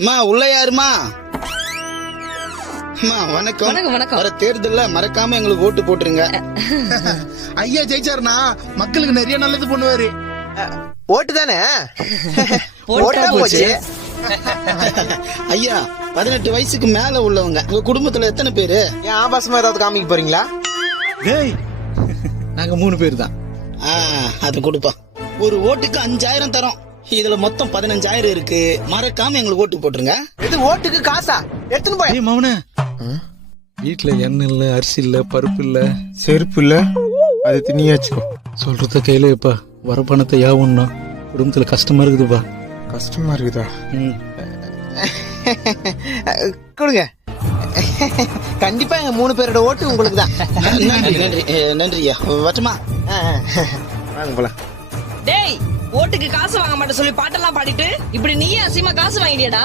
அம்மா உள்ள யாருமா? அம்மா வணக்கம். வணக்கம், வணக்கம். வர தேர்தல்ல மறக்காம எங்களுக்கு ஓட்டு போட்டுருங்க. ஐயா ஜெயிச்சாருனா மக்களுக்கு நிறைய நல்லது பண்ணுவாரு. ஓட்டு தானே போட்டா போச்சு. ஐயா 18 வயசுக்கு மேல உள்ளவங்க உங்க குடும்பத்துல எத்தனை பேரு? ஏன் ஆபாசமா ஏதாவது காமிக்க போறீங்களா? டேய் நாங்க 3 பேர் தான். அது கொடுப்பா. ஒரு ஓட்டுக்கு 5000 தரோம். இதுல மொத்தம் 15000 இருக்கு. மறக்காம எங்களுக்கு ஓட்டு போட்டுருங்க. இது ஓட்டுக்கு காசா? எடுத்துன்னு போய். ஏய் மவனே, வீட்டுல எண்ணெய் இல்ல, அரிசி இல்ல, பருப்பு இல்ல, செருப்பு இல்ல, அது திணியாச்சுக்கோ. சொல்றத கையில இப்ப வர பணத்தை யாவுன்னா குடும்பத்துல கஷ்டமா இருக்குதுப்பா. கஷ்டமா இருக்குதா? கொடுங்க. கண்டிப்பா எங்க 3 பேரோட ஓட்டு உங்களுக்கு தான். நன்றி நன்றி நன்றி ஐயா. வட்டமா வாங்க போலாம். டேய், ஓட்டுக்கு காசு வாங்க மாட்டேன் சொல்லி பாட்டெல்லாம் பாடிட்டு இப்படி நீயே அசிமா காசு வாங்கிட்டியடா.